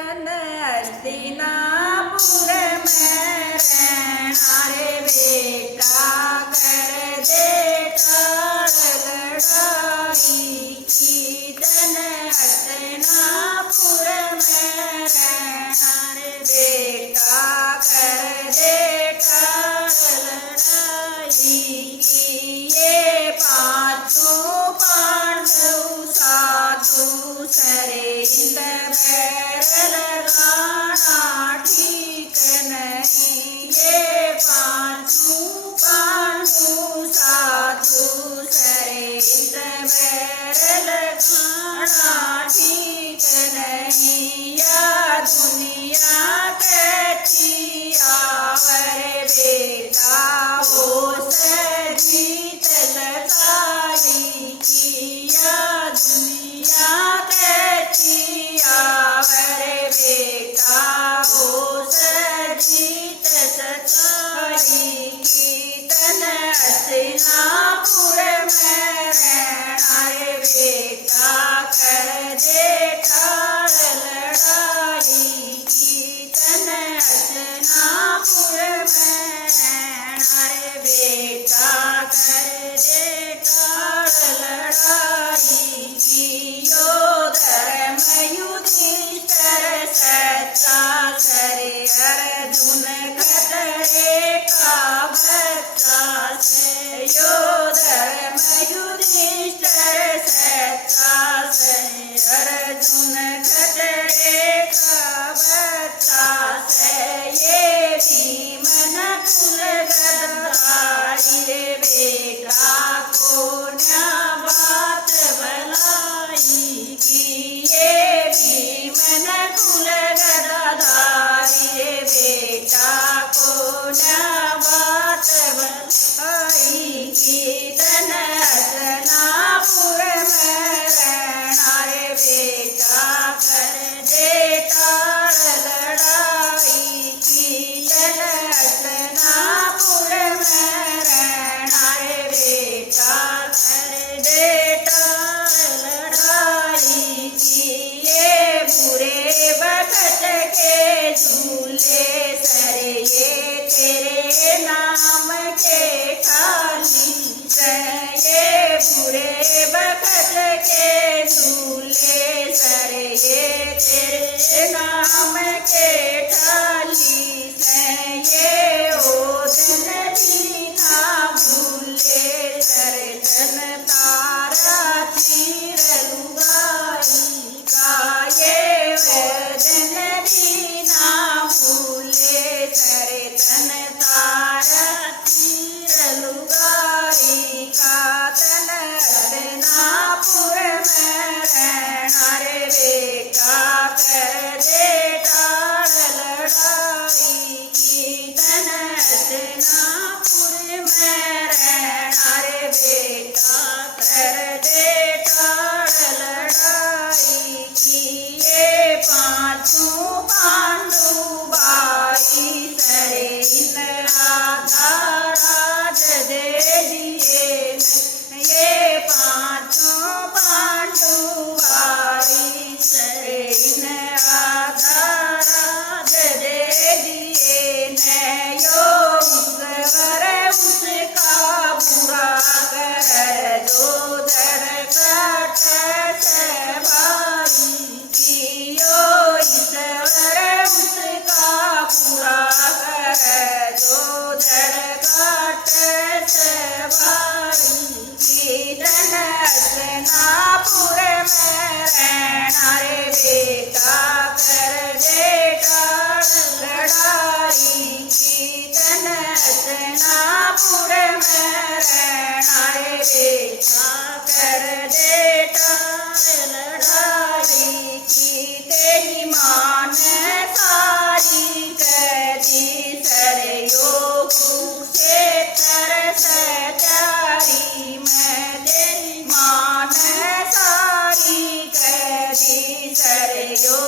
तन हस्तिनापुर में रहना रे बेटा कर दे टाल लड़ाई की। तन हस्तिनापुर में रहना रे बेटा कर दे टाल लड़ाई की। ये पांचों पांडव साधु सरिंद बैर लगाना ठीक नहीं। ये पांचों पांडव साधु सरिंद बैर लगाना ठीक नहीं। या दुनिया कहती आवर बेटा हो जीत लड़ाई की। या दुनिया कहती आवर बेटा हो जीत सच्चाई की। तन हस्तिनापुर में रहना रे बेटा कर दे टाल लड़ाई की। तन हस्तिनापुर में रहना रे बेटा कर दे टाल लड़ाई की। यो धर्म युधिष्ठिर सच्चा सरे अर्जुन खतरे का बच्चा से। यो धर्म युधिष्ठिर सच्चा सरे अर्जुन खतरे का बच्चा से। ये भीम नकुल गदाधारी रे बेटा को न्या बात भलाई की। ये भीम नकुल गदाधारी रे बेटा को न्या बात भलाई की। तन हस्तिनापुर में रहना रे बेटा कर दे टाल लड़ाई की। तन हस्तिनापुर में रहना रे बेटा कर दे टाल लड़ाई की। ये बुरे वक्त के झूले सरे ये तेरे नाम के खाली से। ये बुरे वक्त के झूले सरे ये तेरे नाम के ठाली से। ये ओ दिन दीना भूले सरे तन तारा तीर लुगाई का। ये ओ दिन दीना भूले सरे तन तारा तीर लुगाई का। तन हस्तिनापुर में रहना रे बेटा कर दे टाल लड़ाई की। तन हस्तिनापुर में रहना रे बेटा कर दे टाल लड़ाई की। ये पांचों पांडु भाई सरे राधा राज दे दिए। ये पांचों पांडु भाई सरे राधा राज दे दिए न। यो ईश्वर उसका बुरा कर दो धड़ कट भाई की। यो ईश्वर उसका बुरा कर दो धड़ कट भाई की। तन हस्तिनापुर में रहना रे बेटा कर दे टाल लड़ाई की। तन हस्तिनापुर में रहना रे बेटा कर दे टाल लड़ाई की। तेरी मान सारी कदी सरयो से तरस चारी में। तेरी मान सारी कदी सरयो